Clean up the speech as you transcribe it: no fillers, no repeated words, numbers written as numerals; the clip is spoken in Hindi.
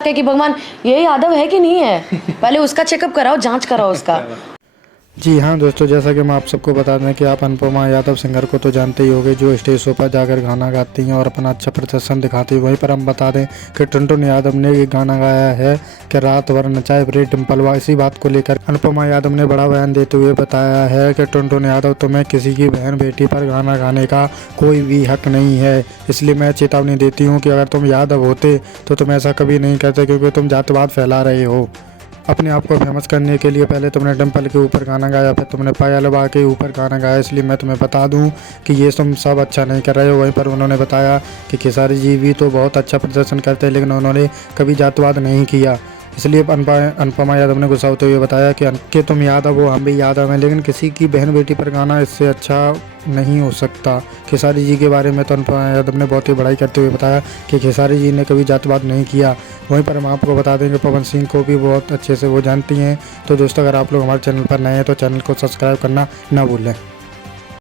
कि भगवान ये यादव है कि नहीं है, पहले उसका चेकअप कराओ, जांच कराओ उसका। जी हाँ दोस्तों, जैसा कि मैं आप सबको बता दें कि आप अनुपमा यादव सिंगर को तो जानते ही होंगे, जो स्टेज शो पर जाकर गाना गाती हैं और अपना अच्छा प्रदर्शन दिखाती हैं। वहीं पर हम बता दें कि टुनटुन यादव ने एक गाना गाया है कि रात भर नचाए रे डिम्पलवा। इसी बात को लेकर अनुपमा यादव ने बड़ा बयान देते हुए बताया है कि टुनटुन यादव, तुम्हें किसी की बहन बेटी पर गाना गाने का कोई भी हक नहीं है। इसलिए मैं चेतावनी देती हूँ कि अगर तुम यादव होते तो तुम ऐसा कभी नहीं करते, क्योंकि तुम जातिवाद फैला रहे हो। अपने आप को फेमस करने के लिए पहले तुमने डिम्पल के ऊपर गाना गाया, फिर तुमने पायल बा के ऊपर गाना गाया। इसलिए मैं तुम्हें बता दूं कि ये तुम सब अच्छा नहीं कर रहे हो। वहीं पर उन्होंने बताया कि खेसारी जी भी तो बहुत अच्छा प्रदर्शन करते हैं, लेकिन उन्होंने कभी जातिवाद नहीं किया। इसलिए अनुपमा यादव ने गुस्सा होते हुए बताया कि तुम यादव हो, हम भी यादव हैं, लेकिन किसी की बहन बेटी पर गाना इससे अच्छा नहीं हो सकता। खेसारी जी के बारे में तो अनुपमा यादव ने बहुत ही बड़ाई करते हुए बताया कि खेसारी जी ने कभी जातिवाद नहीं किया। वहीं पर हम आपको बता देंगे पवन सिंह को भी बहुत अच्छे से वो जानती हैं। तो दोस्तों, अगर आप लोग हमारे चैनल पर नए हैं तो चैनल को सब्सक्राइब करना ना भूलें।